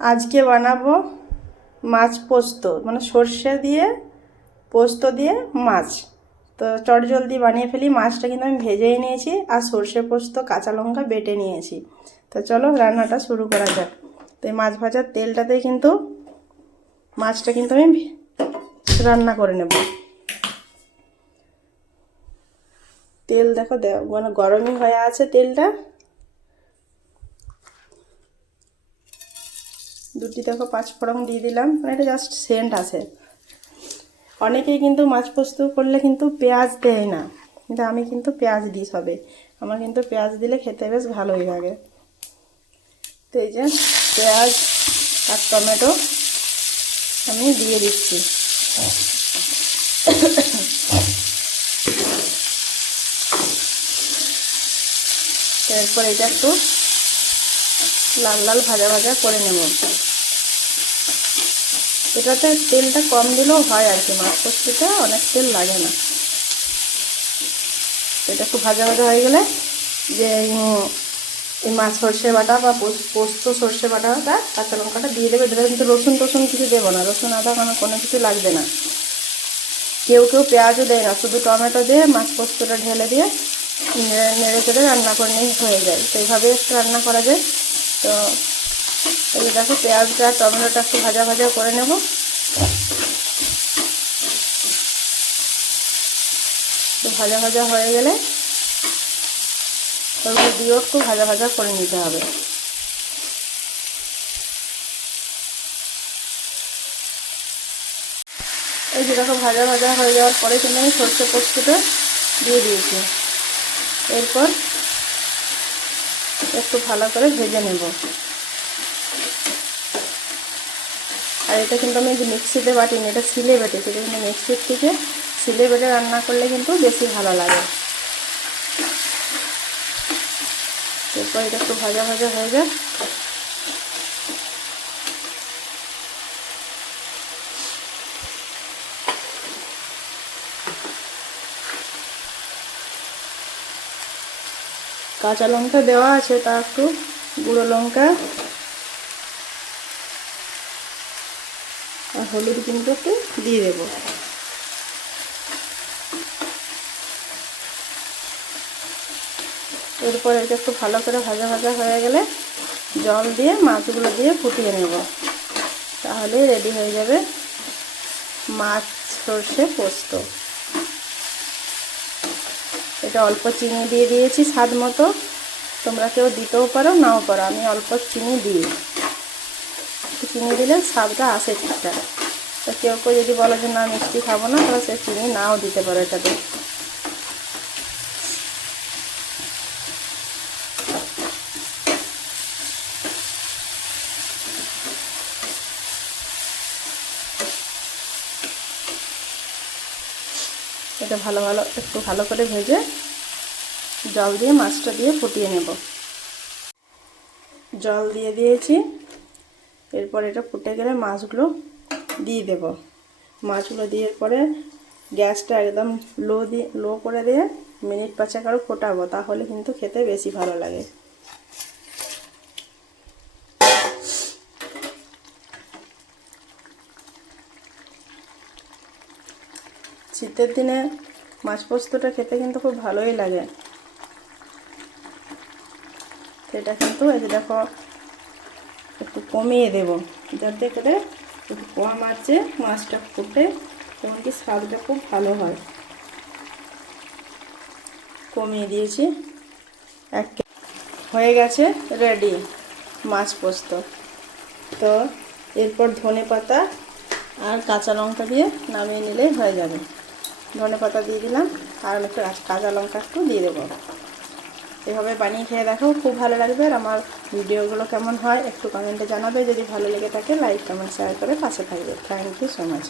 আজকে বানাবো মাছ পোস্ত, মানে সর্ষে দিয়ে পোস্ত দিয়ে মাছ। তো চটজলদি বানিয়ে ফেলি। মাছটা কিন্তু আমি ভেজেই নিয়েছি, আর সর্ষে পোস্ত কাঁচা লঙ্কা বেটে নিয়েছি। তো চলো রান্নাটা শুরু করা যাক। তো এই মাছ ভাজার তেলটাতেই কিন্তু মাছটা কিন্তু আমি রান্না করে নেব। তেল দেখো মানে গরমই হয়ে আছে তেলটা। দুটি দেখো 5 ফোড়ন দিয়ে দিলাম, মানে এটা জাস্ট সেন্ট আছে। অনেকেই কিন্তু মাছ পোস্ত করলে কিন্তু পেঁয়াজ দেয় না, কিন্তু আমি কিন্তু পেঁয়াজ দিই সবে। আমার কিন্তু পেঁয়াজ দিলে খেতে বেশ ভালোই লাগে। তো এই যে পেঁয়াজ আর টমেটো আমি দিয়ে দিচ্ছি। এরপর এটা একটু লাল লাল ভাজা ভাজা করে নেব। এটাতে তেলটা কম দিলেও হয় আর কি, মাছ পোস্ততে অনেক তেল লাগে না। এটা একটু ভাজা ভাজা হয়ে গেলে যে এই মাছ সর্ষে বাটা বা পোস্ত সর্ষে বাটাটা কাঁচা লঙ্কাটা দিয়ে দেবে। দেবে কিন্তু রসুন টসুন কিছু দেবো না, রসুন আদা কোনো কিছু লাগবে না। কেউ কেউ পেঁয়াজও দেয় না, শুধু টমেটো দিয়ে মাছ পোস্তটা ঢেলে দিয়ে নেড়ে চেড়ে রান্না করে নিয়ে হয়ে যায়। তো এইভাবে একটু রান্না করা যায়। তো এই দেখো পেঁয়াজটা টমেটোটা একটু ভাজা ভাজা করে নেব। তো ভাজা ভাজা হয়ে গেলে ওগুলো দিয়েও একটু ভাজা ভাজা করে নিতে হবে। এই যে দেখো ভাজা ভাজা হয়ে যাওয়ার পরে কিন্তু আমি সর্ষে পোস্তটা দিয়ে দিয়েছি। এরপর একটু ভালো করে ভেজে নেব। আর এটা কিন্তু আমি মিক্সিতে বাটিনি, এটা সিলে বেটেছি। এটা কিন্তু মিক্সির থেকে সিলে বেটে রান্না করলে কিন্তু বেশি ভালো লাগে। এরপর এটা একটু ভাজা ভাজা হয়ে যায়। কাঁচা লঙ্কা দেওয়া আছে, তা একটু গুঁড়ো লঙ্কা আর হলুদ কিন্তু একটু দিয়ে দেবো। এরপর এটা একটু ভালো করে ভাজা ভাজা হয়ে গেলে জল দিয়ে মাছগুলো দিয়ে ফুটিয়ে নেব। তাহলে রেডি হয়ে যাবে মাছ সর্ষে পোস্ত। এটা অল্প চিনি দিয়ে দিয়েছি স্বাদ মতো, তোমরা কেউ দিতেও পারো নাও পারো। আমি অল্প চিনি দিই, চিনি দিলে স্বাদটা আসে ঠিকঠাক। তো কেউ কেউ যদি বলো যে না মিষ্টি খাবো না, তাহলে সে চিনি নাও দিতে পারো এটাতে। এটা একটু ভালো করে ভেজে জল দিয়ে মাছটা দিয়ে ফুটিয়ে নেব। জল দিয়ে দিয়েছি। এরপর এটা ফুটে গেলে মাছগুলো দিয়ে দেব। মাছগুলো দিয়ে পরে গ্যাসটা একদম লো করে দিয়ে মিনিট 5 আরও ফোটাবো, তাহলে কিন্তু খেতে বেশি ভালো লাগে। শীতের দিনে মাছ পোস্তটা খেতে কিন্তু খুব ভালোই লাগে। সেটা কিন্তু এই যে দেখো একটু কমিয়ে দেব, যাতে করে একটু কম আছে মাছটা ফুটে এমনকি স্বাদটা খুব ভালো হয়। কমিয়ে দিয়েছি। হয়ে গেছে রেডি মাছ পোস্ত। তো এরপর ধনেপাতা আর কাঁচা লঙ্কা দিয়ে নামিয়ে নিলেই হয়ে যাবে। ধনেপাতা দিয়ে দিলাম, আর একটু কাঁচা লঙ্কা একটু দিয়ে দেবো। এভাবে বানিয়ে খেয়ে দেখো, খুব ভালো লাগবে। আর আমার ভিডিওগুলো কেমন হয় একটু কমেন্টে জানাবে। যদি ভালো লেগে থাকে লাইক কমেন্ট শেয়ার করে পাশে থাকবে। Thank you so much.